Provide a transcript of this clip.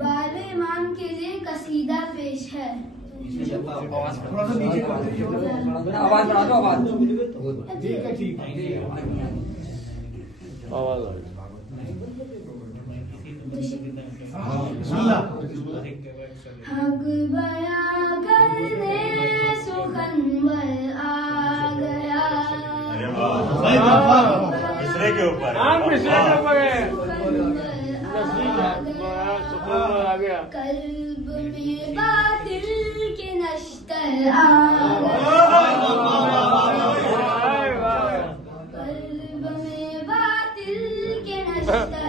बारहवें इमाम के लिए कसीदा पेश है। आवाज बढ़ा दो, आवाज ठीक है। हक बयां करने सुखनवर आ गया। मिसरे के ऊपर कल्ब में बातिल के नश्तर आ गया। कल्ब में बातिल के नश्तर